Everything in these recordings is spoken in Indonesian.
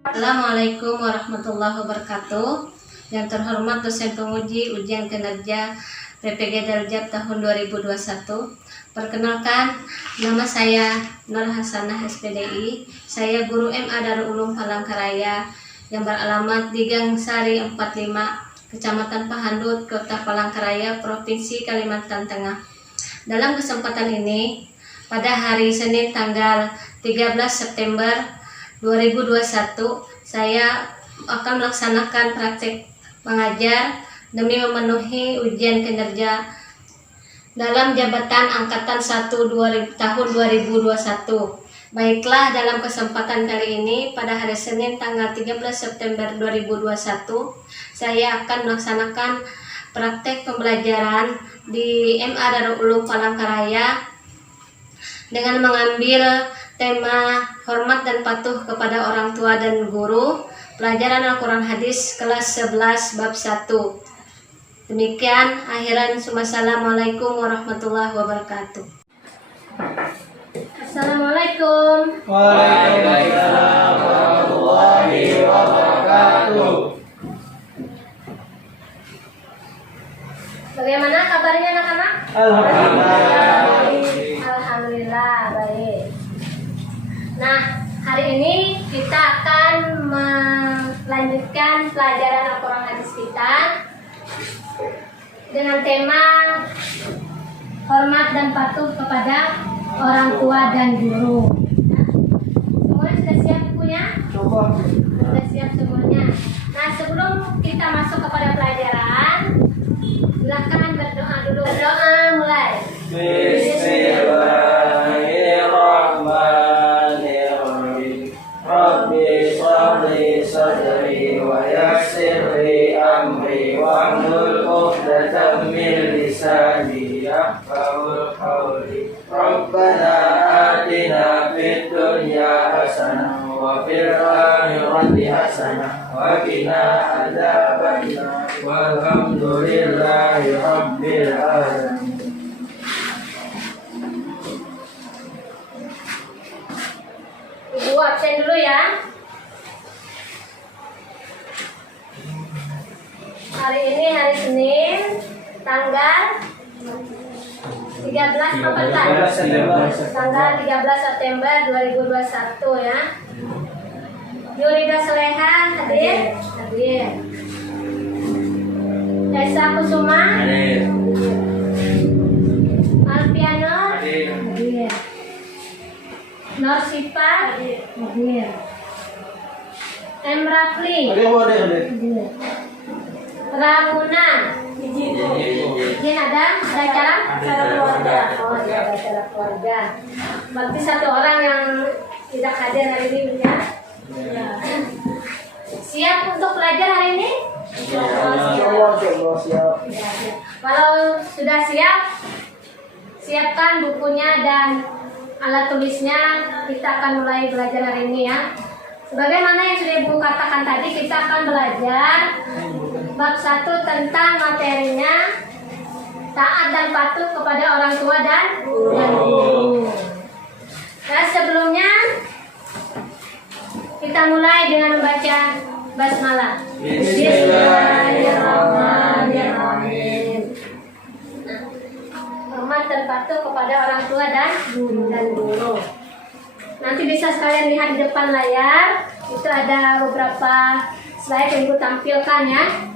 Assalamualaikum warahmatullahi wabarakatuh. Yang terhormat dosen penguji ujian kinerja PPG Daljab tahun 2021. Perkenalkan, nama saya Nur Hasanah SPDI. Saya guru MA Darul Ulum Palangkaraya yang beralamat di Gang Sari 45, Kecamatan Pahandut, Kota Palangkaraya, Provinsi Kalimantan Tengah. Dalam kesempatan ini, pada hari Senin tanggal 13 September 2021, saya akan melaksanakan praktek mengajar demi memenuhi ujian kinerja dalam jabatan angkatan 1 tahun 2021. Baiklah, dalam kesempatan kali ini pada hari Senin tanggal 13 September 2021, saya akan melaksanakan praktek pembelajaran di MA Darul Ulum Palangkaraya dengan mengambil tema hormat dan patuh kepada orang tua dan guru, pelajaran Al-Quran Hadis kelas 11 bab 1. Demikian, akhiran wassalamualaikum warahmatullahi wabarakatuh. Assalamualaikum. Waalaikumsalam warahmatullahi wabarakatuh. Bagaimana kabarnya anak-anak? Alhamdulillah. Alhamdulillah baik. Nah, hari ini kita akan melanjutkan pelajaran Al-Quran Hadis kita dengan tema hormat dan patuh kepada orang tua dan guru. Semuanya sudah siap bukunya? Sudah siap semuanya. Nah, sebelum kita masuk kepada pelajaran, silakan berdoa dulu. Berdoa mulai. Bismillahirrahmanirrahim. Rabbi shrahli sadri wa yassir li amri wahlul 'uqdatam min lisani yafqahul qawli. Rabbana atina fid dunya hasanah wa fil akhirati hasanah wa qina adzabannar. Walhamdulillahi rabbil alamin. Ibu absen dulu ya. Hari ini hari Senin tanggal 13 tanggal 13 September 2021 ya. Yurida Soleha hadir? Hadir. Esa Kusuma? Hadir. Alpiano? Hadir. Hadir. Nur Sipa? Hadir. Emrafli? Hadir. Ramuna? Izin ada? Ada acara? Acara keluarga. Oh iya, ada acara keluarga. Berarti satu orang yang tidak hadir hari ini ya? Ya. Siap untuk belajar hari ini? Siap. Kalau sudah siap, siapkan bukunya dan alat tulisnya. Kita akan mulai belajar hari ini ya. Sebagaimana yang sudah Ibu katakan tadi, kita akan belajar bab 1 tentang materinya taat dan patuh kepada orang tua dan guru. Nah, sebelumnya kita mulai dengan membaca basmalah. Bismillahirrahmanirrahim. Hormat dan patuh kepada orang tua dan guru. Nanti bisa sekalian lihat di depan layar. Itu ada beberapa slide yang Ibu tampilkan ya.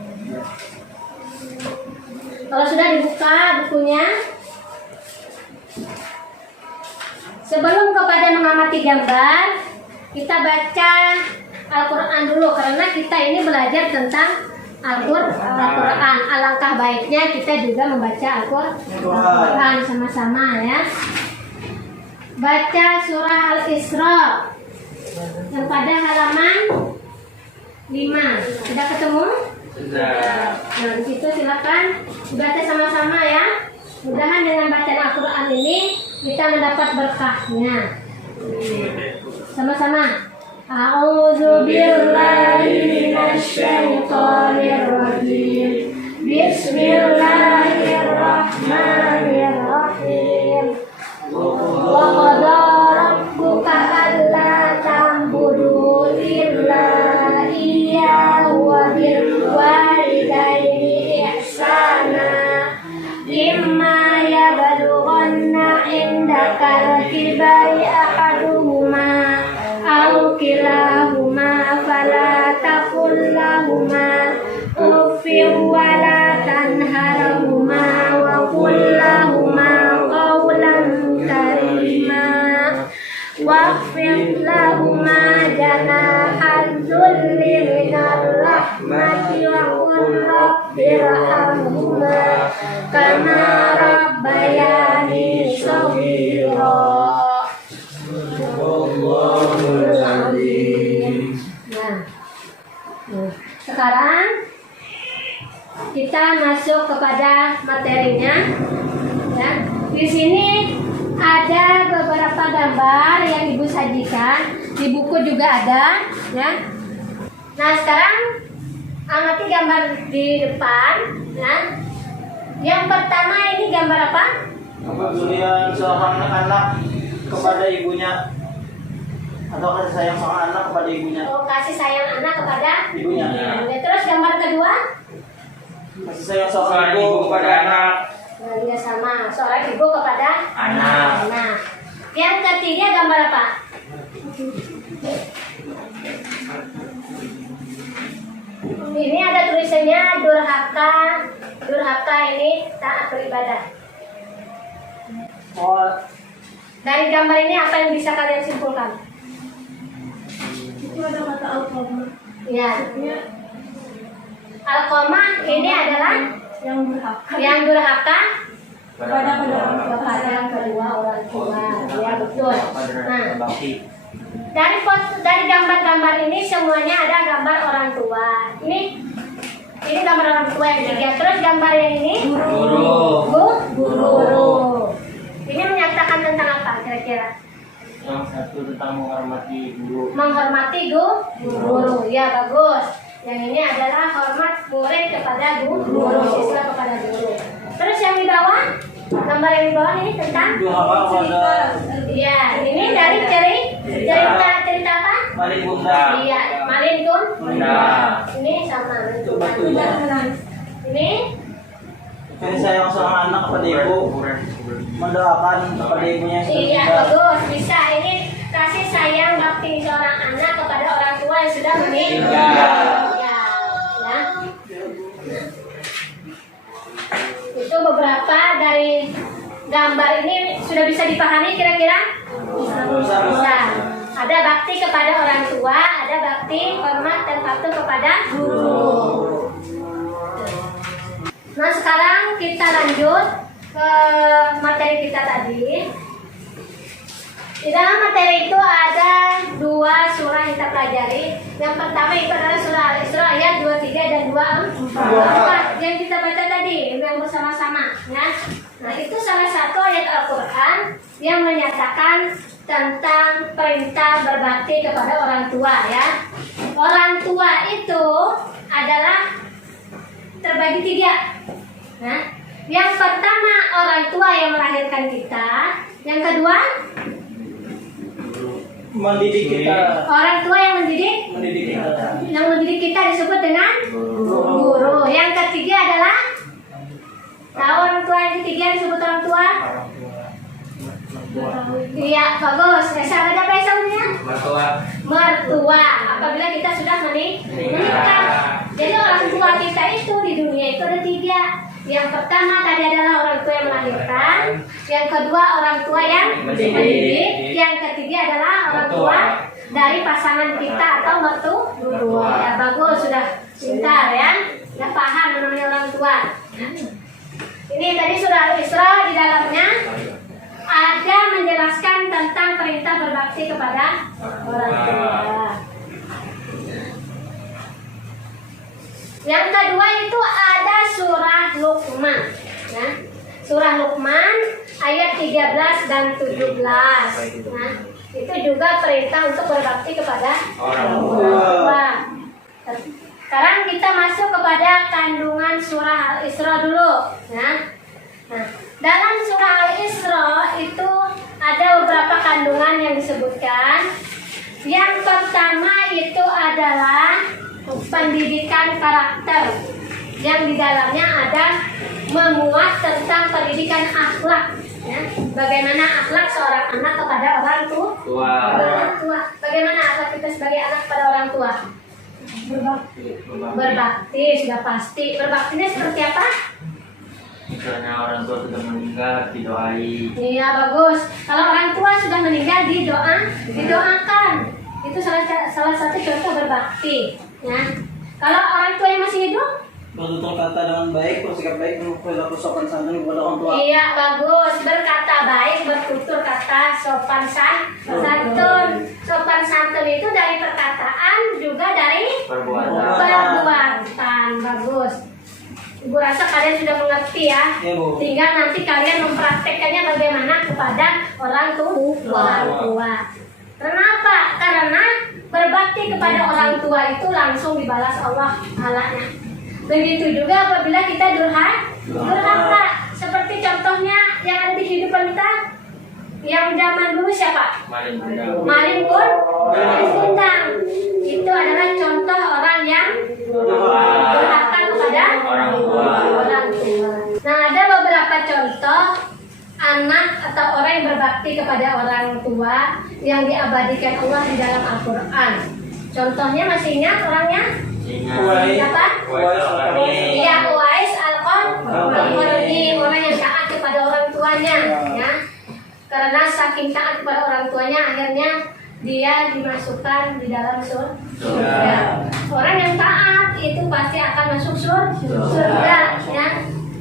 Kalau sudah dibuka bukunya, sebelum kepada mengamati gambar, kita baca Al-Quran dulu, karena kita ini belajar tentang Al-Quran. Alangkah baiknya kita juga membaca Al-Quran sama-sama ya. Baca surah Al-Isra yang pada halaman 5. Sudah ketemu? Sudah. Nah, di situ silakan dibaca sama-sama ya. Mudah-mudahan dengan bacaan Al-Quran ini kita mendapat berkahnya. Sama-sama. A'udzu billahi minasyaitonir rajim. Bismillahirrahmanirrahim. Wa qadara rabbuka alla ta'budu illa wa la tanharhuma wa qul lahuma qawlan karima waghfir lahuma janahal dhulli minar rahmati wa qul rabbirhamhuma kama rabbayani shaghira. Nah, sekarang kita masuk kepada materinya. Ya, di sini ada beberapa gambar yang Ibu sajikan, di buku juga ada. Ya. Nah, sekarang amati gambar di depan. Ya. Yang pertama ini gambar apa? Pemberian seorang anak kepada ibunya, atau kasih sayang seorang anak kepada ibunya. Oh, kasih sayang anak kepada Ibunya. ibunya. Terus gambar kedua? Kasih sayang seorang ibu kepada anak. Nah, dia sama, seorang ibu kepada Anak. Nah, yang ketiga gambar apa? Ini ada tulisannya durhaka. Durhaka ini taat beribadah. Oh, Dari gambar ini apa yang bisa kalian simpulkan? Itu ada kata al-qamah Ya, Alqamah ini adalah yang berhak yang durhaka kepada orang tua. kepada kedua orang tua. Ya, betul. Nah, bakti. dari gambar-gambar ini semuanya ada gambar orang tua. Ini gambar orang tua yang tiga. Terus gambar yang ini guru. Ini menyatakan tentang apa kira-kira? Yang satu tentang menghormati guru. Menghormati guru. Ya, bagus. Yang ini adalah hormat murid kepada guru, siswa kepada guru. Terus yang di bawah, gambar yang di bawah ini tentang Durhaka kepada iya, ini dari cerita apa? Malin Bunda. Iya, Malin Bunda. Ini sama. Itu batunya. Ini Kasih sayang seorang anak kepada ibu, mendoakan kepada ibunya yang sudah iya, meninggal. bagus. Bisa ini kasih sayang bakti seorang anak kepada orang tua yang sudah meninggal. Ya, ya. Itu beberapa dari gambar ini sudah bisa dipahami kira-kira? Bisa. Ada bakti kepada orang tua, ada bakti hormat dan patuh kepada guru. Nah, sekarang kita lanjut ke materi kita tadi. Di dalam materi itu ada dua surah yang kita pelajari. Yang pertama itu adalah surah Al-Isra ayat 23 dan 24 yang kita baca tadi, yang bersama-sama. Ya. Nah, itu salah satu ayat Al-Quran yang menyatakan tentang perintah berbakti kepada orang tua. Ya. Orang tua itu adalah terbagi tiga. Nah, yang pertama orang tua yang melahirkan kita. Yang kedua Mendidik kita. orang tua yang mendidik. Yang mendidik kita disebut dengan guru. Yang ketiga adalah tahu orang tua yang ketiga disebut orang tua. Iya, bagus. Esa ada apa Esaunya? Mertua. Apabila kita sudah menikah. Jadi orang tua kita itu di dunia itu ada tiga. Yang pertama tadi adalah orang tua yang melahirkan. Yang kedua orang tua yang mendidik. Yang ketiga adalah orang tua dari pasangan kita atau mertua. Ya, bagus, sudah pintar ya. Ya, paham namanya orang tua. Ini tadi surah Al-Isra, di dalamnya ada menjelaskan tentang perintah berbakti kepada orang tua. Yang kedua itu ada surah Luqman. Ya. Surah Luqman ayat 13 dan 17. Nah, itu juga perintah untuk berbakti kepada orang tua. Sekarang kita masuk kepada kandungan surah Al-Isra dulu. Ya. Nah, dalam surah Al-Isra itu ada beberapa kandungan yang disebutkan. Yang pertama itu adalah pendidikan karakter, yang di dalamnya ada memuat tentang pendidikan akhlak. Ya. Bagaimana akhlak seorang anak kepada orang tua. Bagaimana akhlak kita sebagai anak kepada orang tua? Berbakti sudah pasti. Berbaktinya seperti apa? Misalnya orang tua sudah meninggal didoai. Iya bagus. Kalau orang tua sudah meninggal didoakan. Itu salah satu contoh berbakti. Ya. Kalau orang tua yang masih hidup, bertutur kata dengan baik, bersikap baik, berperilaku sopan santun kepada orang tua. iya bagus. Berkata baik, bertutur kata sopan santun. Sopan santun itu dari perkataan juga dari perbuatan. Bagus. Ibu rasa kalian sudah mengerti ya. Iya, Bu. Tinggal nanti kalian mempraktekkannya bagaimana kepada orang tua. Kenapa? Karena berbakti kepada orang tua itu langsung dibalas Allah Ta'ala-nya. Begitu juga apabila kita durhaka. Seperti contohnya yang ada di kehidupan kita. Yang zaman dulu siapa? Maling kundang. Itu adalah contoh orang yang durhaka kepada orang tua. Nah, ada beberapa contoh anak atau orang yang berbakti kepada orang tua yang diabadikan Allah di dalam Al-Quran. Contohnya masih ingat orangnya? Siapa? Iya, Uwais Al-Qarni, orang yang taat kepada orang tuanya, ya. Karena saking taat kepada orang tuanya, akhirnya dia dimasukkan di dalam surga. Orang yang taat itu pasti akan masuk surga, ya.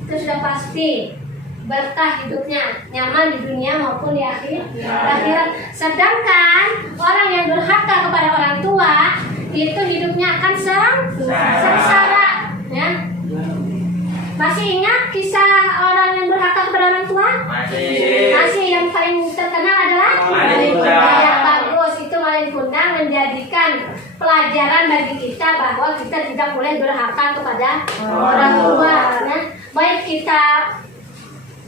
Itu sudah pasti. Berkah hidupnya, nyaman di dunia maupun di akhirat. Sedangkan orang yang durhaka kepada orang tua itu hidupnya akan sengsara, ya. Masih ingat kisah orang yang durhaka kepada orang tua? Masih. Yang paling terkenal adalah Malin Kundang. Ya, bagus. Itu Malin Kundang menjadikan pelajaran bagi kita bahwa kita tidak boleh durhaka kepada orang tua, ya. Baik kita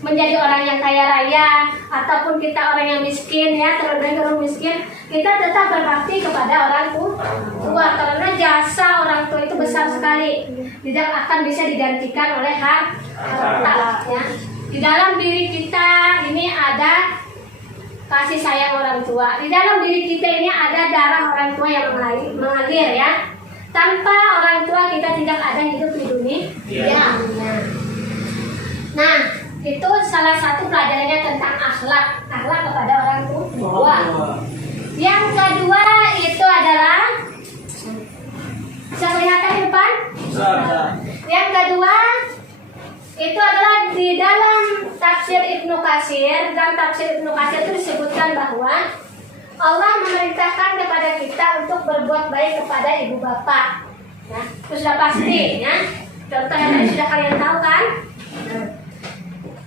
menjadi orang yang kaya raya ataupun kita orang yang miskin, ya, terlebih orang miskin, kita tetap berbakti kepada orang tua karena jasa orang tua itu besar sekali, tidak akan bisa digantikan oleh harta, ya. Di dalam diri kita ini ada kasih sayang orang tua, di dalam diri kita ini ada darah orang tua yang mengalir, ya. Tanpa orang tua kita tidak ada hidup di dunia. Ya. Nah, itu salah satu pelajarannya tentang akhlak kepada orang tua. Yang kedua itu adalah, bisa kelihatan di depan? Yang kedua itu adalah di dalam tafsir Ibnu Katsir. Dalam tafsir Ibnu Katsir itu disebutkan bahwa Allah memerintahkan kepada kita untuk berbuat baik kepada ibu bapak. Ya, itu sudah pasti, ya. Contoh yang tadi sudah kalian tahu kan?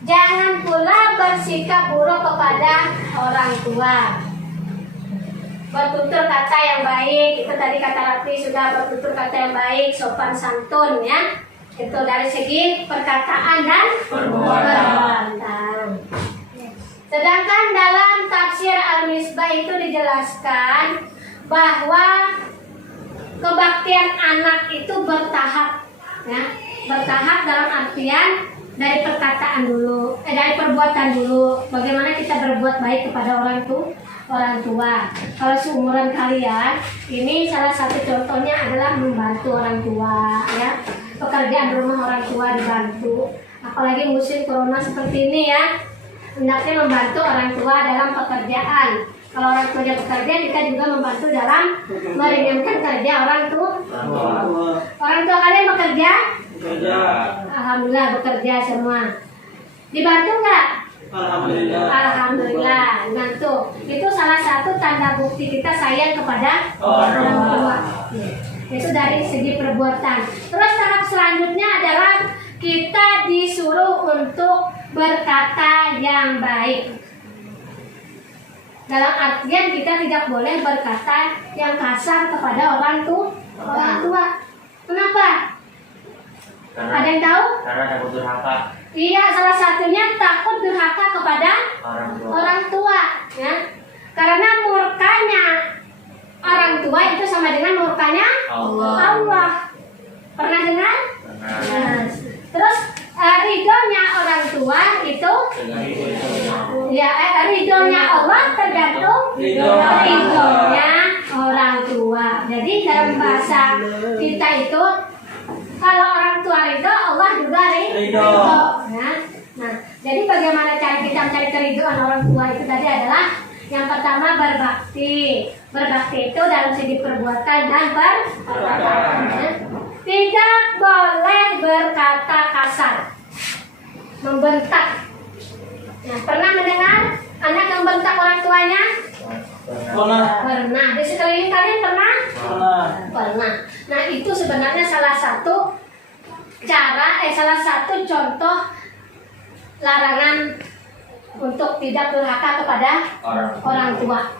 Jangan pula bersikap buruk kepada orang tua. Bertutur kata yang baik, itu tadi kata Ratri sudah, bertutur kata yang baik, sopan santun, ya. Itu dari segi perkataan dan perbuatan. Sedangkan dalam tafsir Al-Misbah itu dijelaskan bahwa kebaktian anak itu bertahap, ya. Bertahap dalam artian dari perkataan dulu, dari perbuatan dulu. Bagaimana kita berbuat baik kepada orang tua. Kalau seumuran kalian, ini salah satu contohnya adalah membantu orang tua, ya. Pekerjaan rumah orang tua dibantu. Apalagi musim corona seperti ini, ya. Hendaknya membantu orang tua dalam pekerjaan. Kalau orang tuanya bekerja, kita juga membantu dalam meringankan kerja orang tua. Orang tua kalian bekerja? Alhamdulillah bekerja semua. Dibantu nggak? Alhamdulillah dibantu. Itu salah satu tanda bukti kita sayang kepada orang tua. Itu dari segi perbuatan. Terus tahap selanjutnya adalah kita disuruh untuk berkata yang baik. Dalam artian kita tidak boleh berkata yang kasar kepada orang tua. Kenapa? Ada yang tahu? Karena takut durhaka. Iya, salah satunya takut durhaka kepada orang tua, ya. Karena murkanya orang tua itu sama dengan murkanya Allah. Pernah dengar? Nah, terus ridhonya orang tua itu, ya, ridhonya Allah tergantung ridhonya orang tua. Jadi dalam bahasa kita itu kalau orang tua ridho, Allah juga ridho. Ya. Nah, jadi bagaimana cara kita mencari keridhaan orang tua itu tadi adalah yang pertama berbakti. Berbakti itu dalam segi perbuatan dan perkataan. Ya. Tidak boleh berkata kasar, membentak. Nah, pernah mendengar anak membentak orang tuanya? Pernah. Di sekeliling kalian pernah? Pernah. Nah, itu sebenarnya salah satu contoh larangan untuk tidak durhaka kepada orang tua.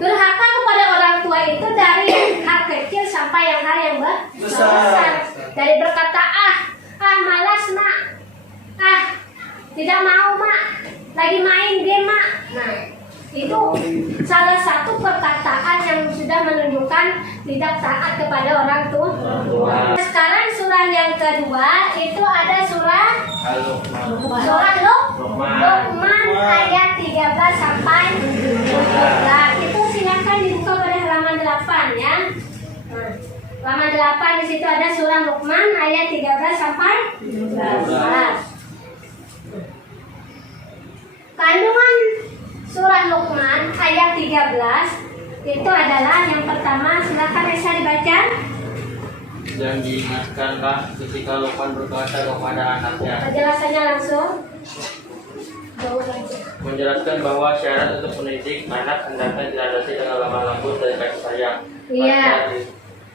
Durhaka kepada orang tua itu dari hal kecil sampai yang hal yang besar. Dari berkata malas mak, tidak mau mak, lagi main game mak. Nah, itu salah satu perkataan yang sudah menunjukkan tidak taat kepada orang tua. Sekarang surah yang kedua itu ada surah Luqman ayat 13 sampai 17. Itu silakan dibuka pada halaman 8 ya. Nah, halaman 8 di situ ada surah Luqman ayat 13 sampai 17. Kandungan surah Luqman ayat 13 itu adalah yang pertama, silakan Esa dibaca. Dan diingatkanlah ketika Luqman berkata kepada anaknya. Penjelasannya langsung. Menjelaskan bahwa syarat untuk mendidik anak hendaknya dilandasi dengan lemah lembut dan kasih sayang. Iya.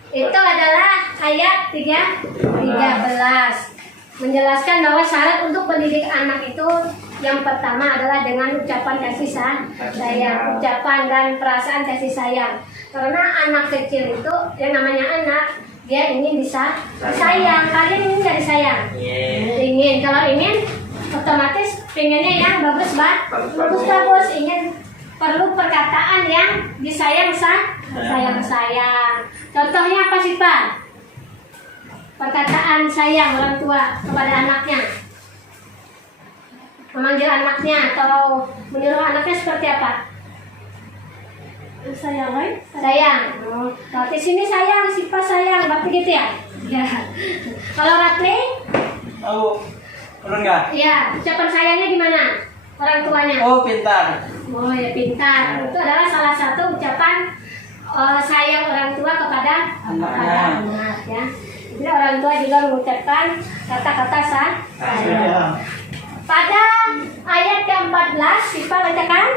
Itu adalah ayat 13. Menjelaskan bahwa syarat untuk mendidik anak itu yang pertama adalah dengan ucapan kasih sayang, ucapan dan perasaan kasih sayang. Karena anak kecil itu yang namanya anak, dia ingin disayang. Kalian ingin nggak disayang? Ingin. Kalau ingin, otomatis pengennya yang bagus. Ingin perlu perkataan yang disayang sayang. Contohnya apa sih Pak? Perkataan sayang orang tua kepada anaknya, memanggil anaknya atau menyuruh anaknya seperti apa? Sayang. Kalau di sini sayang, Sipa sayang, berarti gitu ya? Ya. Kalau Ratli? Enggak? Ya, ucapan sayangnya gimana? Orang tuanya? Pintar. Oh ya, pintar. Itu adalah salah satu ucapan sayang orang tua kepada anak ya. Jadi orang tua juga mengucapkan kata-kata sayang. Pada ayat ke-14, Sipa bacakan.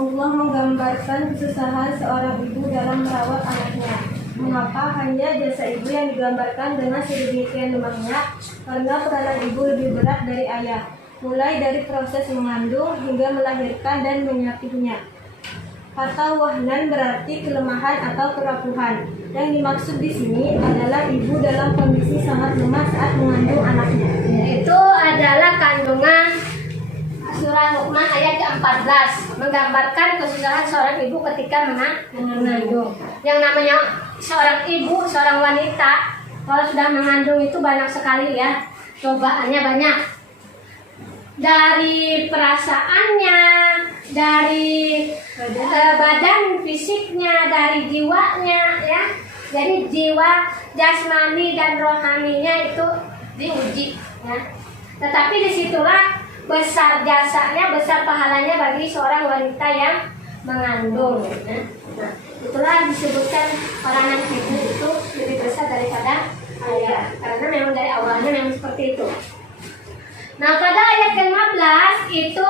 Allah menggambarkan kesusahan seorang ibu dalam merawat anaknya. Mengapa hanya jasa ibu yang digambarkan dengan sedemikian banyak? Karena peranan ibu lebih berat dari ayah, mulai dari proses mengandung hingga melahirkan dan menyapihnya. Kata wahnan berarti kelemahan atau kerapuhan. Yang dimaksud di sini adalah ibu dalam kondisi sangat lemah saat mengandung anaknya. Itu adalah kandungan surah Luqman ayat ke-14, menggambarkan kesusahan seorang ibu ketika mengandung. Yang namanya seorang ibu, seorang wanita, kalau sudah mengandung itu banyak sekali ya, cobaannya banyak. Dari perasaannya, dari badan fisiknya, dari jiwanya ya. Jadi jiwa, jasmani dan rohaninya itu diuji ya. Tetapi disitulah besar jasanya, besar pahalanya bagi seorang wanita yang mengandung ya. Nah, itulah disebutkan peranan ibu itu lebih besar daripada ayah, karena memang dari awalnya memang seperti itu. Nah, pada ayat ke-15 itu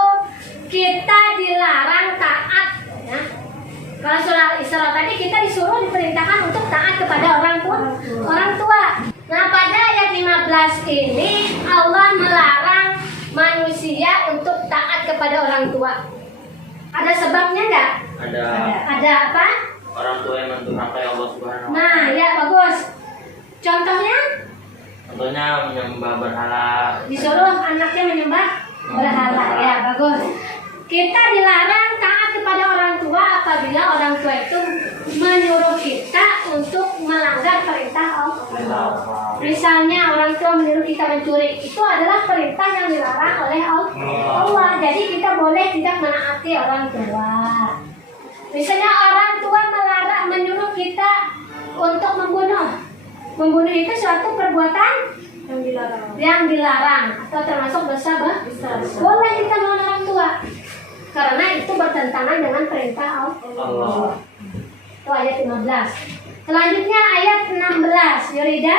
kita dilarang taat ya. Kalau surah Isra tadi kita disuruh diperintahkan untuk taat kepada orang tua. Nah, pada ayat 15 ini Allah melarang manusia untuk taat kepada orang tua. Ada sebabnya enggak? Ada apa? Orang tua yang mendurhakai Allah Subhanahu wa Ta'ala. Nah, ya bagus. Contohnya menyembah berhala. Disuruh anaknya menyembah berhala. Ya, bagus. Kita dilarang taat kepada orang tua apabila orang tua itu menyuruh kita untuk melanggar perintah Allah. Misalnya orang tua menyuruh kita mencuri, itu adalah perintah yang dilarang oleh Allah. Jadi kita boleh tidak menaati orang tua. Misalnya orang tua menyuruh kita untuk membunuh. Membunuh itu suatu perbuatan yang dilarang atau termasuk dosa besar. Boleh kita melawan orang tua karena itu bertentangan dengan perintah Allah. Itu ayat 15. Selanjutnya ayat 16. Yurida.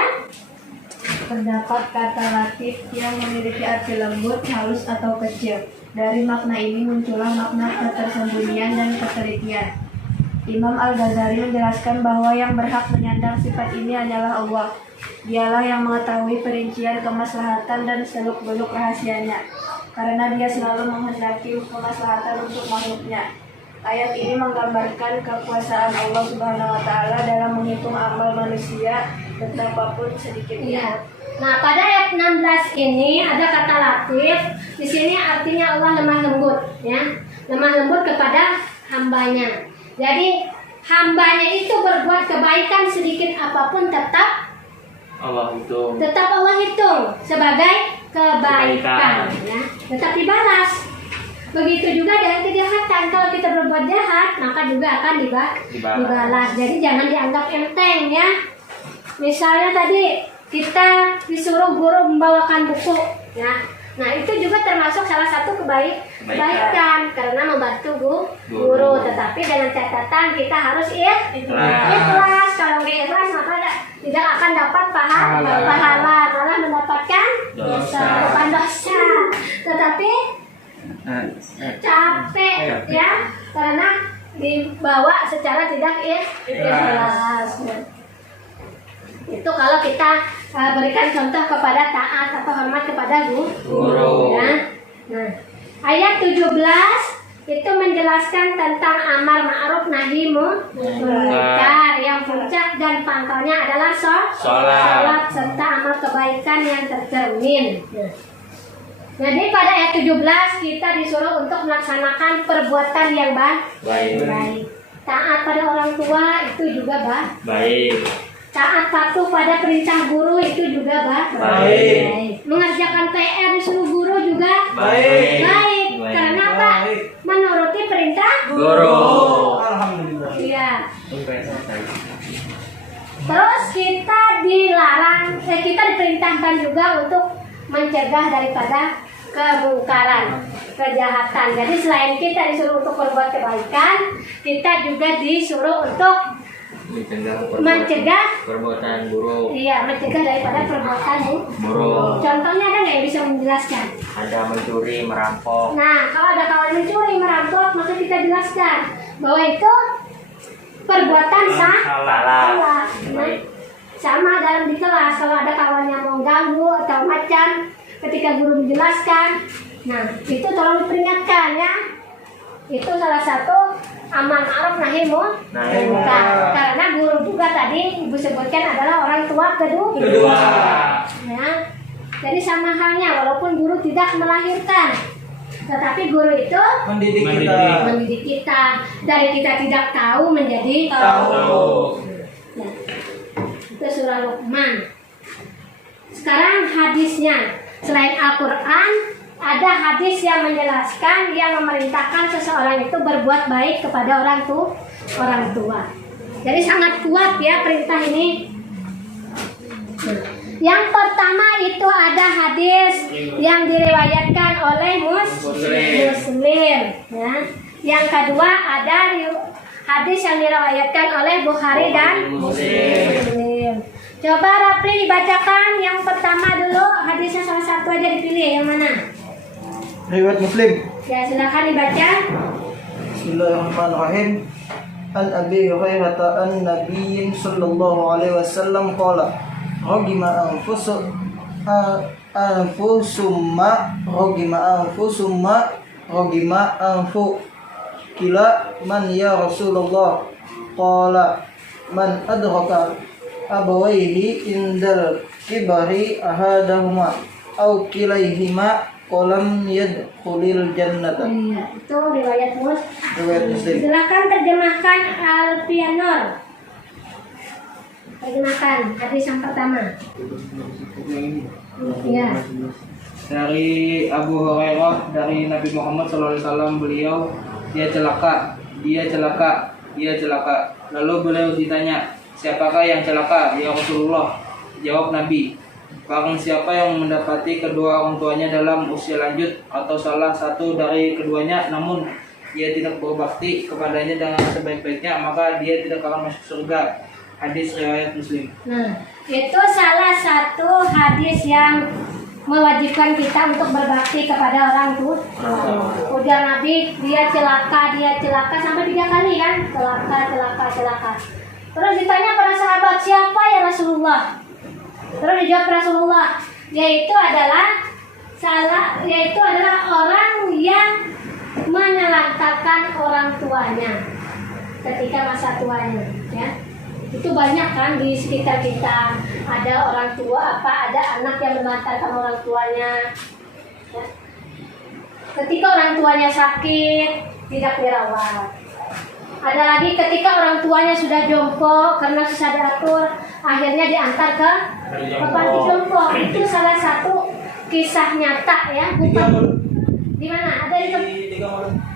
Terdapat kata latif yang memiliki arti lembut, halus atau kecil. Dari makna ini muncullah makna ketersembunyian dan ketelitian. Imam Al-Ghazali menjelaskan bahwa yang berhak menyandang sifat ini hanyalah Allah. Dialah yang mengetahui perincian kemaslahatan dan seluk-beluk rahasianya, karena dia selalu menghendaki kemaslahatan untuk makhluknya. Ayat ini menggambarkan kekuasaan Allah Subhanahu wa Ta'ala dalam menghitung amal manusia betapapun sedikitnya. Nah, pada ayat 16 ini ada kata latif. Di sini artinya Allah lemah lembut, ya. Lemah lembut kepada hambanya. Jadi hambanya itu berbuat kebaikan sedikit apapun tetap Allah hitung sebagai kebaikan, ya. Tetap dibalas. Begitu juga dengan kejahatan. Kalau kita berbuat jahat, maka juga akan dibalas. Jadi jangan dianggap enteng, ya. Misalnya tadi kita disuruh guru membawakan buku, ya. Nah, itu juga termasuk salah satu kebaikan karena membantu guru. Tetapi dengan catatan kita harus ikhlas. Kalau nggak ikhlas maka tidak akan dapat pahala, malah mendapatkan dosa. Bukan dosa, tetapi capek, ya, karena dibawa secara tidak ikhlas. Itu kalau kita berikan contoh kepada taat atau hormat kepada guru, ya. Nah, ayat 17 itu menjelaskan tentang amar ma'ruf nahi munkar yang puncak dan pangkalnya adalah salat serta amal kebaikan yang tercermin. Jadi pada ayat 17 kita disuruh untuk melaksanakan perbuatan yang baik. Taat pada orang tua itu juga baik. Taat patuh pada perintah guru itu juga baik. Mengerjakan PR disuruh guru juga baik. Karena apa? Menuruti perintah Guru. Alhamdulillah. Iya. Terus kita diperintahkan juga untuk mencegah daripada kemungkaran, kejahatan. Jadi selain kita disuruh untuk berbuat kebaikan, kita juga disuruh untuk mencegah perbuatan buruk. Iya, mencegah daripada perbuatan Buruk. Contohnya ada nggak yang bisa menjelaskan? Ada mencuri, merampok. Nah, kalau ada kawan mencuri, merampok, maka kita jelaskan bahwa itu perbuatan salah. Nah, sama dalam di kelas, kalau ada kawan yang mau ganggu atau macam, ketika guru menjelaskan, nah itu tolong diperingatkan, ya. Itu salah satu amal ma'ruf nahi munkar. Karena guru juga tadi ibu sebutkan adalah orang tua kedua. Ya. Jadi sama halnya, walaupun guru tidak melahirkan, tetapi guru itu mendidik kita. Dari kita tidak tahu menjadi tahu. Ya. Itu surah Luqman. Sekarang hadisnya. Selain Al-Quran, ada hadis yang menjelaskan, yang memerintahkan seseorang itu berbuat baik kepada orang tua. Jadi sangat kuat, ya, perintah ini. Yang pertama itu ada hadis yang diriwayatkan oleh Muslim, ya. Yang kedua ada hadis yang diriwayatkan oleh Bukhari dan Muslim. Coba Rapli dibacakan yang pertama dulu, hadisnya salah satu aja dipilih, yang mana? Riwayat Muslim. Ya, silakan dibaca. Bismillahirrahmanirrahim. An Abi Hurairah an Nabiy sallallahu alaihi wasallam qala ragima ragima anfu kila man ya Rasulullah qala man adraka abawaihi indal kibari ahadahuma au kilaihima kolam yadkhulil jannata. Itu riwayat Muslim. Silakan terjemahkan Alfianur. Terjemahkan hadis yang pertama. Iya. Dari Abu Hurairah dari Nabi Muhammad SAW, beliau dia celaka dia celaka, dia celaka. Lalu beliau ditanya, siapakah yang celaka? Ya Rasulullah. Jawab Nabi, barang siapa yang mendapati kedua orang tuanya dalam usia lanjut atau salah satu dari keduanya, namun dia tidak berbakti kepadanya dengan sebaik-baiknya, maka dia tidak akan masuk surga. Hadis riwayat Muslim. Nah, itu salah satu hadis yang mewajibkan kita untuk berbakti kepada orang tua. Udah Nabi, dia celaka sampai 3 kali kan? Celaka. Terus ditanya para sahabat, siapa ya Rasulullah? Terus dijawab Rasulullah, yaitu adalah orang yang menelantarkan orang tuanya ketika masa tuanya, ya. Itu banyak kan di sekitar kita, ada orang tua ada anak yang menelantarkan orang tuanya, ya. Ketika orang tuanya sakit tidak dirawat. Ada lagi ketika orang tuanya sudah jompo karena susah diatur, akhirnya diantar ke panti jompo. Itu salah satu kisah nyata ya, bukan di mana? Ada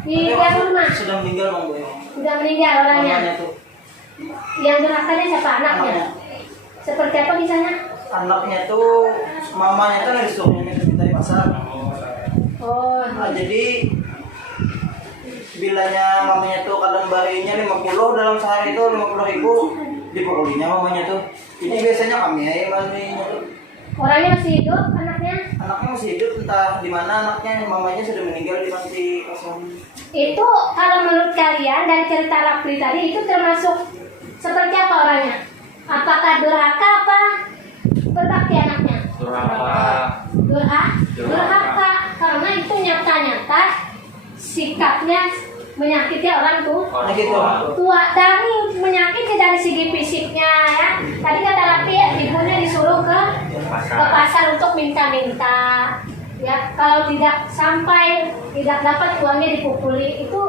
di rumah. Sudah meninggal Bang Boy. Sudah meninggal orangnya. Mamanya tuh. Yang durhakanya siapa? Anaknya. Seperti apa kisahnya? Anaknya tuh mamanya kan dari suaminya kita di pasar. Oh, Nah, jadi bilanya mamanya tuh kadang barinya 50 dalam sehari itu 50.000 dipukulinya mamanya tuh. Jadi biasanya kami ya mamanya tuh. orangnya masih hidup, anaknya? Anaknya masih hidup, entah di mana anaknya, mamanya sudah meninggal di panti asuhan. Itu kalau menurut kalian dari cerita Rapli tadi itu termasuk seperti apa orangnya? Apakah durhaka apa berbakti anaknya? Durhaka karena itu nyata-nyata sikapnya menyakiti orang tua. Dari menyakiti dari segi fisiknya ya. Tadi kata Rapli ibunya disuruh ke pasar untuk minta-minta. Ya, kalau tidak sampai tidak dapat uangnya dipukuli, itu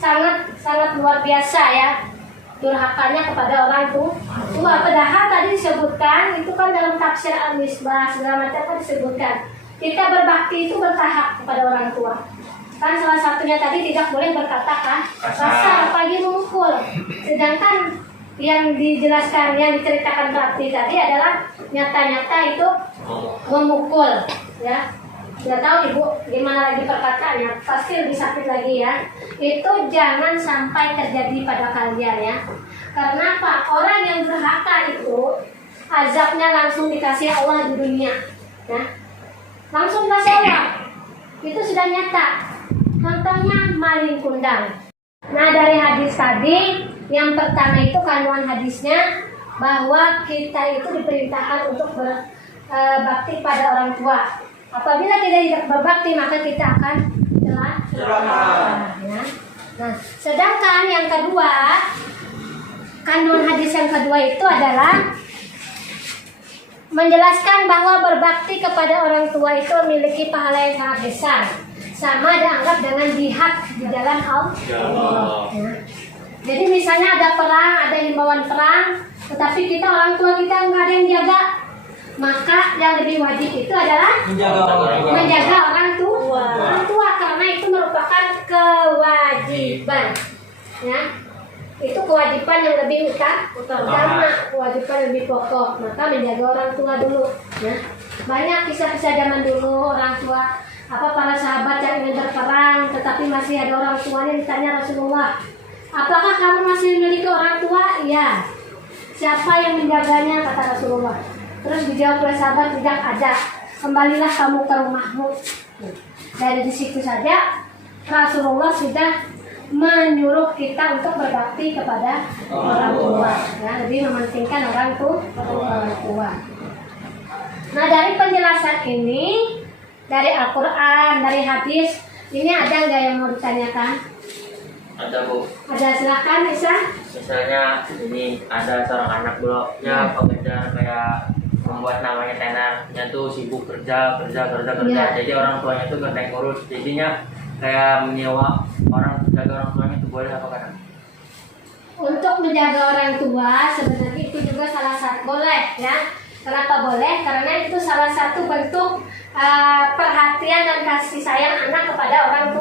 sangat luar biasa ya durhakanya kepada orang tua. Padahal tadi disebutkan itu kan dalam tafsir Al-Misbah segala macam kan disebutkan kita berbakti itu bertahap kepada orang tua. Kan salah satunya tadi tidak boleh berkata kan kasar apalagi memukul. Sedangkan yang dijelaskan yang diceritakan Rapli tadi adalah nyata-nyata itu memukul ya. Tidak tahu ibu gimana lagi perkataannya, pasti lebih sakit lagi ya. Itu jangan sampai terjadi pada kalian ya. Karena apa? Orang yang durhaka itu azabnya langsung dikasih Allah di dunia ya. Langsung dikasih Allah. Itu sudah nyata. Contohnya maling kundang. Nah dari hadis tadi, yang pertama itu kandungan hadisnya bahwa kita itu diperintahkan untuk berbakti pada orang tua. Apabila kita tidak berbakti maka kita akan celaka. Ya. Nah, sedangkan yang kedua, kandungan hadis yang kedua itu adalah menjelaskan bahwa berbakti kepada orang tua itu memiliki pahala yang sangat besar. Sama dianggap dengan jihad di jalan Allah. Ya. Jadi misalnya ada perang, ada himbauan perang, tetapi kita orang tua kita nggak ada yang jaga, maka yang lebih wajib itu adalah menjaga orang tua karena itu merupakan kewajiban. Ya. Itu kewajiban yang lebih utama, kewajiban lebih pokok. Maka menjaga orang tua dulu. Ya. Banyak kisah-kisah zaman dulu orang tua, para sahabat yang ingin berperang, tetapi masih ada orang tuanya ditanya Rasulullah, apakah kamu masih memiliki orang tua? Iya. Siapa yang menjaganya? Kata Rasulullah. Terus dijawab oleh sahabat, tidak ada. Kembalilah kamu ke rumahmu. Dari di situ saja Rasulullah sudah menyuruh kita untuk berbakti kepada orang tua. Ya, lebih mementingkan orang tua. Nah dari penjelasan ini, dari Al-Quran, dari hadis, ini ada nggak yang mau ditanyakan? Ada Bu. Ada, silakan Isa. Misalnya ini ada seorang anak buloknya pekerja kayak membuat namanya tenarnya tuh sibuk kerja. Ya. Jadi orang tuanya tuh gak ngurus. Jadinya kayak menyewa orang jaga orang tuanya itu boleh apa kan? Untuk menjaga orang tua sebenarnya itu juga salah satu boleh ya. Kenapa boleh? Karena itu salah satu bentuk perhatian dan kasih sayang anak kepada orang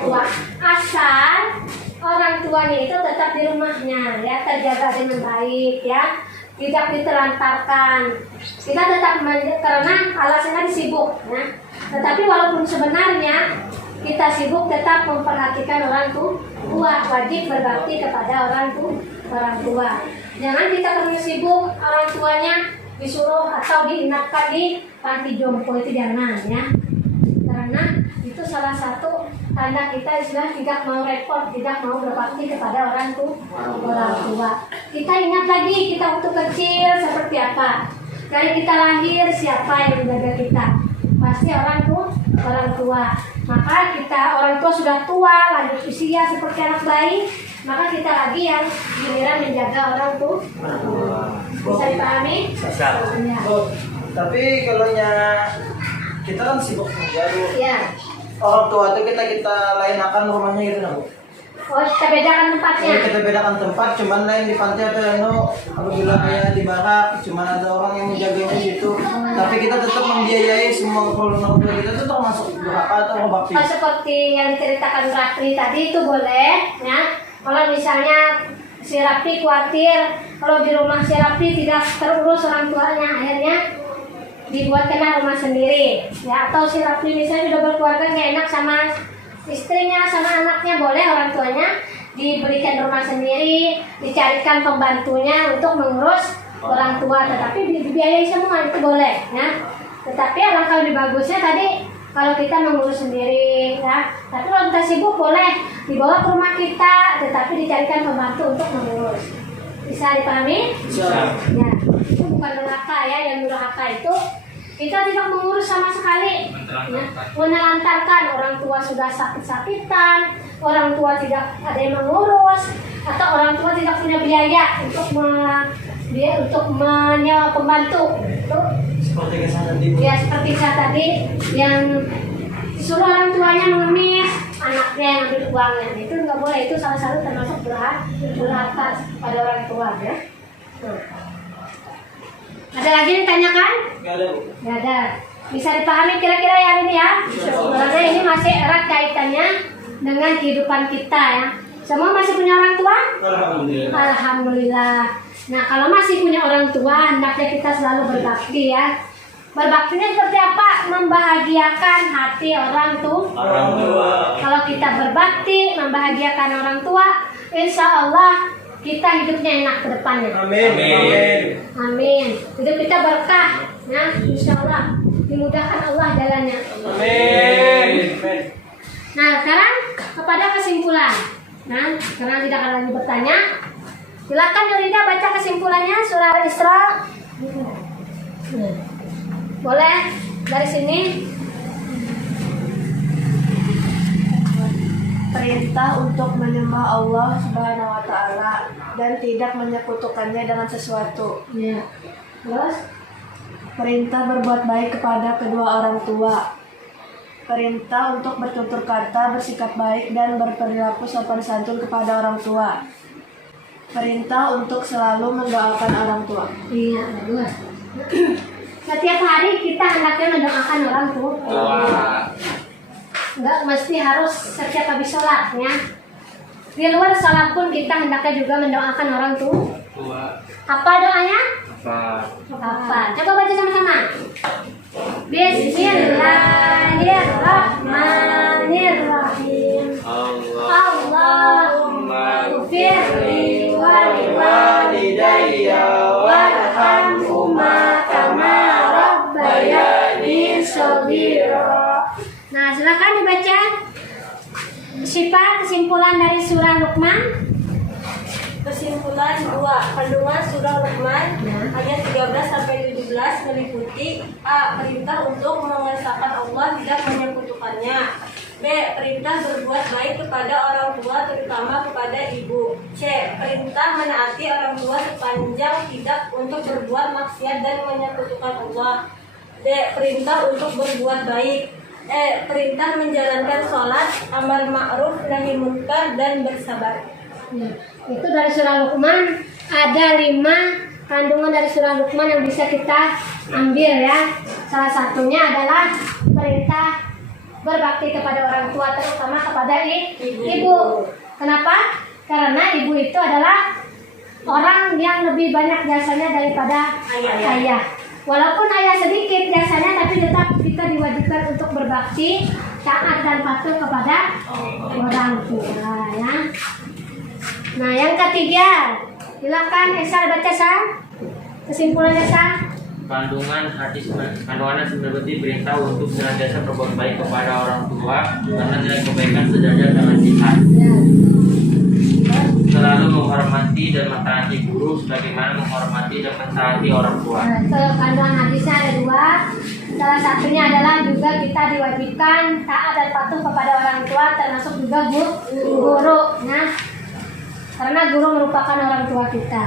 tua. Asal orang tuanya itu tetap di rumahnya ya, terjaga dengan baik ya, tidak ditelantarkan. Kita tetap karena alasannya sibuk ya. Tetapi walaupun sebenarnya kita sibuk, tetap memperhatikan orang tua, wajib berbakti kepada orang tua. Jangan kita karena sibuk orang tuanya disuruh atau diinapkan di panti jompo, itu jangan ya. Karena itu salah satu tanda kita sudah tidak mau repot, tidak mau berbakti kepada orang tua. Kita ingat lagi kita waktu kecil seperti apa. Dari kita lahir siapa yang menjaga kita? Pasti orang tua. Maka kita orang tua sudah tua, lanjut usia seperti anak bayi, maka kita lagi yang giliran menjaga orang tua. Bisa dipahami? Bisa. Ya. Tapi kalau kita kan sibuk kerja Bu. Ya. Orang tua itu kita lain akan rumahnya gitu nah Bu. Oh, kita bedakan tempatnya. Kita bedakan tempat, cuman lain di pantai atau yang apabila kayak di barak, cuman ada orang yang menjaganya di situ. Tapi kita tetap membiayai semua keperluan orang tua kita, itu termasuk durhaka atau bakti. Oh, seperti yang diceritakan Rafli tadi itu boleh ya. Kalau misalnya si Rafli khawatir kalau di rumah si Rafli tidak terurus orang tuanya, akhirnya dibuatkan rumah sendiri ya. Atau si Rafli misalnya sudah berkeluarga nggak enak sama istrinya, sama anaknya, boleh orang tuanya diberikan rumah sendiri, dicarikan pembantunya untuk mengurus orang tua, tetapi dibiayai semua, itu boleh ya. Tetapi alangkah lebih bagusnya tadi kalau kita mengurus sendiri ya. Tapi kalau kita sibuk boleh dibawa ke rumah kita, tetapi dicarikan pembantu untuk mengurus. Bisa dipahami? Bisa. Ya, itu bukan durhaka ya. Yang durhaka itu kita tidak mengurus sama sekali ya. Menelantarkan orang tua sudah sakit-sakitan, orang tua tidak ada yang mengurus, atau orang tua tidak punya biaya untuk menyewa pembantu. Itu Seperti kesana di Bu. ya seperti saya tadi yang disuruh orang tuanya mengemis, anaknya yang ambil uangnya, itu nggak boleh. Itu salah satu termasuk durhaka pada orang tua ya. Tuh. Ada lagi yang ditanyakan? Nggak ada Bu. Nggak ada. Bisa dipahami kira-kira yang ini ya? Karena ini masih erat kaitannya dengan kehidupan kita ya. Semua masih punya orang tua? Alhamdulillah. Alhamdulillah. Nah, kalau masih punya orang tua, hendaknya kita selalu berbakti ya. Berbaktinya seperti apa? Membahagiakan hati orang tua. Kalau kita berbakti, membahagiakan orang tua, insya Allah kita hidupnya enak ke depannya. Amin. Amin. Amin. Hidup kita berkah, ya, insya Allah dimudahkan Allah jalannya. Amin. Nah, sekarang kepada kesimpulan. Nah, karena tidak ada lagi bertanya, silakan Yurida baca kesimpulannya surah Al-Isra. Boleh dari sini. Perintah untuk menyembah Allah Subhanahu wa taala dan tidak menyekutukannya dengan sesuatu. Ya. Terus Perintah berbuat baik kepada kedua orang tua. Perintah untuk bertutur kata, bersikap baik dan berperilaku sopan santun kepada orang tua. Perintah untuk selalu mendoakan orang tua. iya, bagus. Setiap hari kita hendaknya mendoakan orang tua. Enggak mesti harus setiap habis sholat ya. Di luar sholat pun kita hendaknya juga mendoakan orang tua. Apa doanya? Apa? Coba baca sama-sama. Bismillahirrahmanirrahim. Allahumma ghfirli wa liwalidayya warhamhuma kama rabbayani shaghira. Nah, silakan dibaca. Syifa, kesimpulan dari surah Luqman. Kesimpulan 2. Kandungan surah Luqman ayat 13 sampai 17 meliputi A. Perintah untuk mengesahkan Allah, tidak menyekutukannya. B. Perintah berbuat baik kepada orang tua, terutama kepada ibu. C. Perintah menaati orang tua sepanjang tidak untuk berbuat maksiat dan menyekutukan Allah. D. Perintah untuk berbuat baik. E. Perintah menjalankan sholat, amar ma'ruf, nahi munkar, dan bersabar. Ya, itu dari surah Luqman. Ada 5 kandungan dari surah Luqman yang bisa kita ambil ya. Salah satunya adalah perintah berbakti kepada orang tua, terutama kepada ibu. Kenapa? Karena ibu itu adalah orang yang lebih banyak jasanya daripada ayah. Walaupun ayah sedikit jasanya, tapi tetap kita diwajibkan untuk berbakti, taat dan patuh kepada orang tua. Ya. Nah, yang ketiga, silakan Esa baca Sa. Kesimpulannya Sa. Kandungannya seperti perintah untuk senantiasa berbuat baik kepada orang tua karena nilai kebaikan sejajar dengan jihad. Ya. Selalu menghormati dan mentaati guru sebagaimana menghormati dan mentaati orang tua. Nah, itu kandungan hadisnya ada 2. Salah satunya adalah juga kita diwajibkan taat dan patuh kepada orang tua, termasuk juga guru. Nah, karena guru merupakan orang tua kita.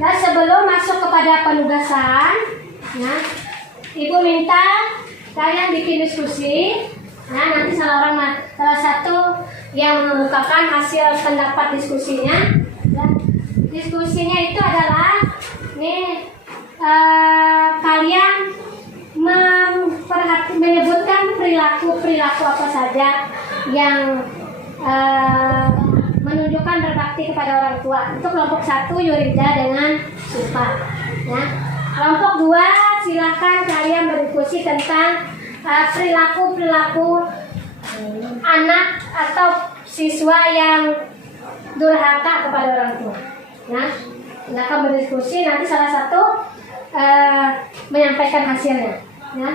Nah, sebelum masuk kepada penugasan, nah, ibu minta kalian bikin diskusi. Nah, nanti salah satu yang mengemukakan hasil pendapat diskusinya. Ya. Diskusinya itu adalah nih kalian menyebutkan perilaku apa saja yang menunjukkan berbakti kepada orang tua. Untuk kelompok 1 Yurida dengan Supa. Ya. Kelompok 2 silakan kalian berdiskusi tentang perilaku anak atau siswa yang durhaka kepada orang tua. Nah, silakan berdiskusi. Nanti salah satu menyampaikan hasilnya. Ya.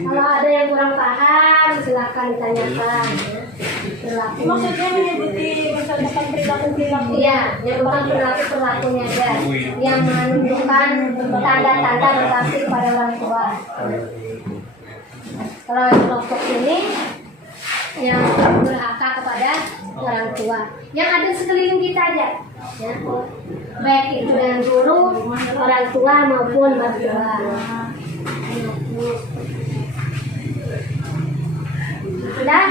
Kalau ada yang kurang paham, silakan ditanyakan. Maksudnya menyebuti misalkan perilaku-perilaku. Iya, menyebutkan perilakunya aja, yang menunjukkan tanda-tanda berbakti kepada orang tua. Kalau kelompok ini yang durhaka kepada orang tua, yang ada sekeliling kita aja, ya. Baik itu dengan guru, orang tua maupun mertua. Sudah?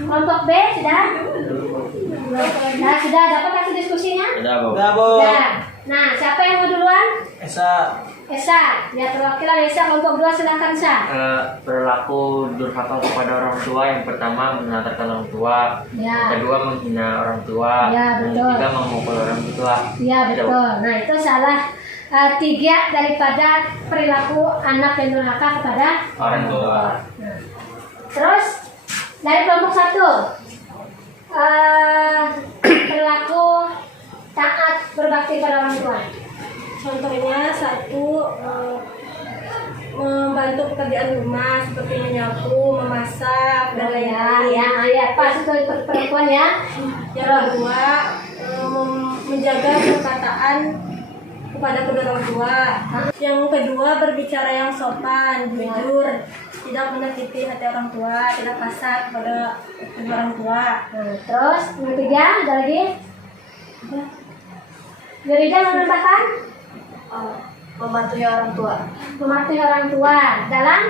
Kelompok B sudah? Nah, sudah dapat hasil diskusinya? Udah, Bu. Ya. Nah, siapa yang mau duluan? Esa. Esa, ya perwakilan Esa kelompok 2 silakan Sa. Perilaku durhaka kepada orang tua, yang pertama menelantarkan orang tua, Ya. yang kedua menghina orang tua, Ya, yang betul. ketiga memukul orang tua. Iya betul. Nah, itu salah 3 daripada perilaku anak yang durhaka kepada Orang tua. Nah, terus dari kelompok 1 perilaku taat berbakti pada orang tua. Contohnya 1, membantu pekerjaan rumah seperti menyapu, memasak, dan lain-lain. Ya, pas itu perempuan ya. Yang kedua, menjaga perkataan kepada kedua orang tua. Yang kedua, berbicara yang sopan, jujur, tidak menyakiti hati orang tua, tidak kasar kepada kedua orang tua. Nah, terus yang ketiga ada lagi. Yurida menambahkan Mematuhi orang tua. mematuhi orang tua dalam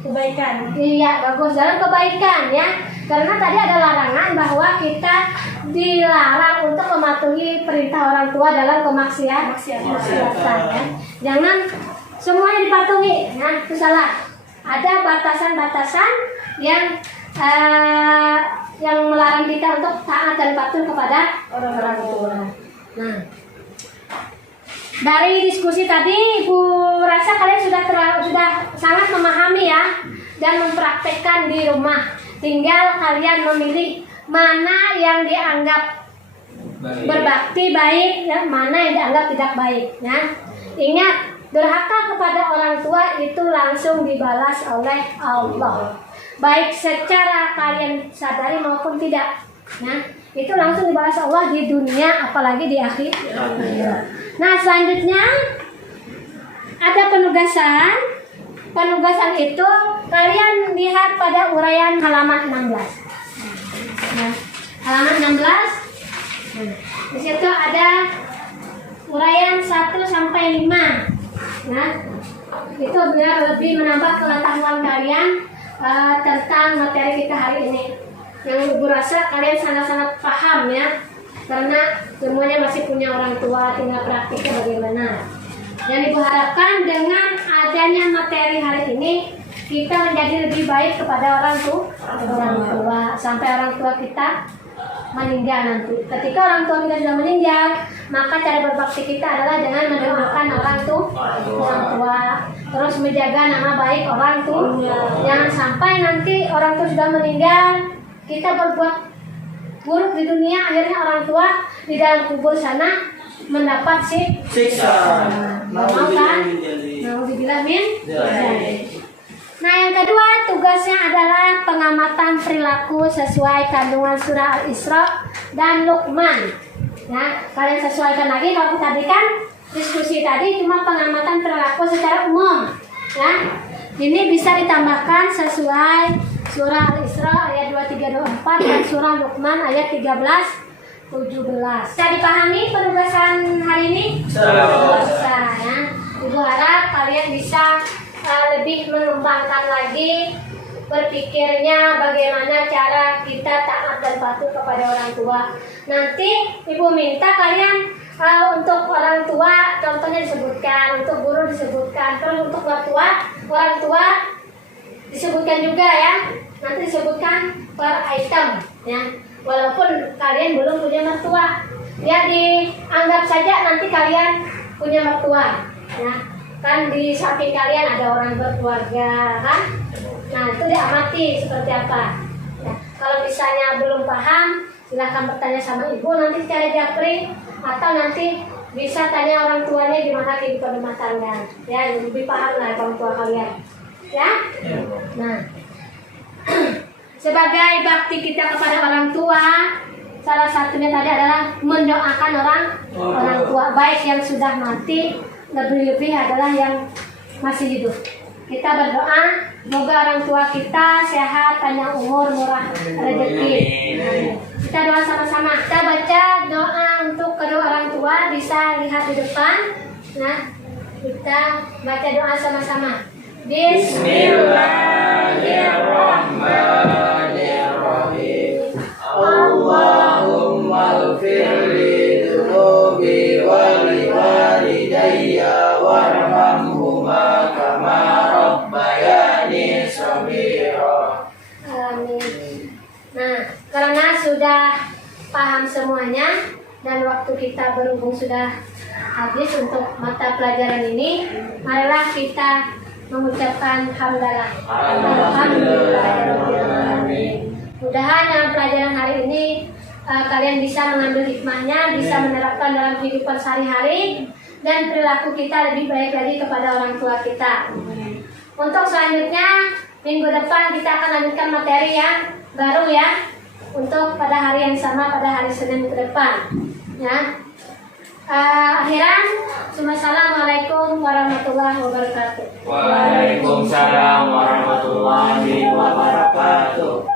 Kebaikan. iya bagus dalam kebaikan ya. Karena tadi ada larangan bahwa kita dilarang untuk mematuhi perintah orang tua dalam kemaksiatan ya. Jangan semuanya dipatuhi, ya itu salah. Ada batasan-batasan yang melarang kita untuk taat dan patuh kepada orang tua. Nah, dari diskusi tadi, Ibu rasa kalian sudah sangat memahami ya dan mempraktekkan di rumah. Tinggal kalian memilih mana yang dianggap berbakti baik dan mana yang dianggap tidak baik. Ya. Ingat, durhaka kepada orang tua itu langsung dibalas oleh Allah. Baik secara kalian sadari maupun tidak. Ya. Itu langsung dibalas Allah di dunia apalagi di akhir. Nah, selanjutnya ada penugasan. Penugasan itu kalian lihat pada uraian halaman 16. Nah, halaman 16. Di situ ada uraian 1 sampai 5. Nah, itu biar lebih menambah pengetahuan kalian tentang materi kita hari ini. Yang Ibu rasa kalian sangat-sangat paham ya, karena semuanya masih punya orang tua, tinggal praktiknya bagaimana. Yang Ibu harapkan dengan adanya materi hari ini, kita menjadi lebih baik kepada orang tua sampai orang tua kita meninggal nanti. Ketika orang tua kita sudah meninggal, maka cara berbakti kita adalah dengan mendoakan orang tua, terus menjaga nama baik orang tua. Jangan sampai nanti orang tua sudah meninggal, kita berbuat buruk di dunia, akhirnya orang tua di dalam kubur sana mendapat siksa. Mau kan? Nauzubillah min. Nah, yang kedua tugasnya adalah pengamatan perilaku sesuai kandungan surah Al-Isra dan Luqman. Ya, kalian sesuaikan lagi, kalau tadi kan diskusi tadi cuma pengamatan perilaku secara umum. Ya, ini bisa ditambahkan sesuai surah Al-Isra ayat 23-24 dan surah Luqman ayat 13-17. Bisa dipahami penugasan hari ini? Bisa ya. Ibu harap kalian bisa lebih mengembangkan lagi berpikirnya bagaimana cara kita taat dan patuh kepada orang tua. Nanti Ibu minta kalian untuk orang tua contohnya disebutkan, untuk guru disebutkan, terus untuk orang tua disebutkan juga ya. Nanti disebutkan per item ya. Walaupun kalian belum punya mertua, ya dianggap saja nanti kalian punya mertua ya. Kan di samping kalian ada orang berkeluarga kan. Nah, itu diamati seperti apa ya. Kalau misalnya belum paham, silahkan bertanya sama ibu nanti secara japri, atau nanti bisa tanya orang tuanya gimana kehidupan rumah tangga ya, lebih paham lah orang tua kalian ya. Nah, sebagai bakti kita kepada orang tua, salah satunya tadi adalah mendoakan orang tua, baik yang sudah mati, lebih-lebih adalah yang masih hidup. Kita berdoa semoga orang tua kita sehat, panjang umur, murah rezeki. Kita doa sama-sama. Kita baca doa untuk kedua orang tua, bisa lihat di depan. Nah, kita baca doa sama-sama. Bismillahirrahmanirrahim. Allahumma ighfirli dhunubi wa liwalidayya warhamhuma kama rabbayani shaghira. Amin. Nah, karena sudah paham semuanya dan waktu kita berhubung sudah habis untuk mata pelajaran ini, marilah kita mengucapkan hamdalah. Alhamdulillahirobbilalamin. Mudah-mudahan dalam pelajaran hari ini kalian bisa mengambil hikmahnya, bisa menerapkan dalam kehidupan sehari-hari, dan perilaku kita lebih baik lagi kepada orang tua kita. Untuk selanjutnya, minggu depan kita akan lanjutkan materi yang baru ya, untuk pada hari yang sama, pada hari Senin ke depan ya. Akhiran, Assalamualaikum warahmatullahi wabarakatuh. Waalaikumsalam warahmatullahi wabarakatuh.